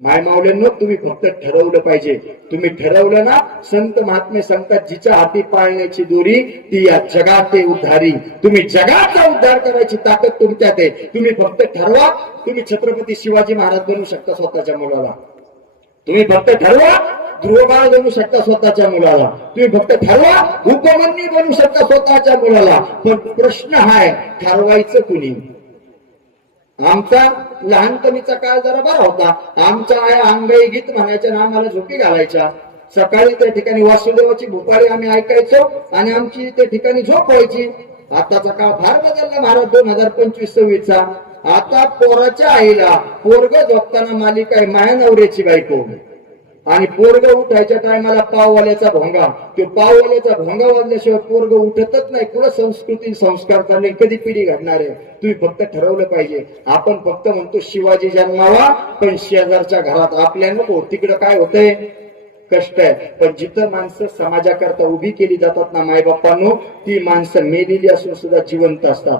माय माऊल्यांनो, तुम्ही फक्त ठरवलं पाहिजे. तुम्ही ठरवलं ना, संत महात्मे सांगतात, जिच्या हाती पाळण्याची दोरी ती या जगात आहे उद्धारी. तुम्ही जगाचा उद्धार करायची ताकद तुमच्यात आहे. तुम्ही फक्त ठरवा. तुम्ही छत्रपती शिवाजी महाराज बनू शकता स्वतःच्या मुलाला. तुम्ही फक्त ठरवा. ध्रुवबाळ बनू शकता स्वतःच्या मुलाला. तुम्ही फक्त ठरवा. उपमन्यू बनू शकता स्वतःच्या मुलाला. पण प्रश्न हाय, ठरवायचं कुणी? आमचा लहानपणीचा काळ जरा बरा होता. आमच्या आया अंगाई गीत म्हणायच्या ना आम्हाला झोपी घालायच्या. सकाळी त्या ठिकाणी वासुदेवाची भूपाळी आम्ही ऐकायचो आणि आमची त्या ठिकाणी झोप व्हायची. आताचा काळ फार बदलला महाराज 2025-26चा. आता पोराच्या आईला पोरग झोपताना मालिका आहे माया नवऱ्याची बायको आणि पोरग उठायच्या टायमाला पाववाल्याचा भोंगा. तो पाववाल्याचा भोंगा वाजल्याशिवाय पोरग उठतच नाही. पुढे संस्कृती संस्कार चालले, कधी पिढी घडणार आहे? तुम्ही फक्त ठरवलं पाहिजे. आपण फक्त म्हणतो शिवाजी जन्मावा, पण शेजारच्या घरात आपल्या नको. तिकडं काय होतंय? कष्ट आहे. पण जिथं माणसं समाजाकरता उभी केली जातात ना मायबापांनो, ती माणसं मेलेली असून सुद्धा जिवंत असतात.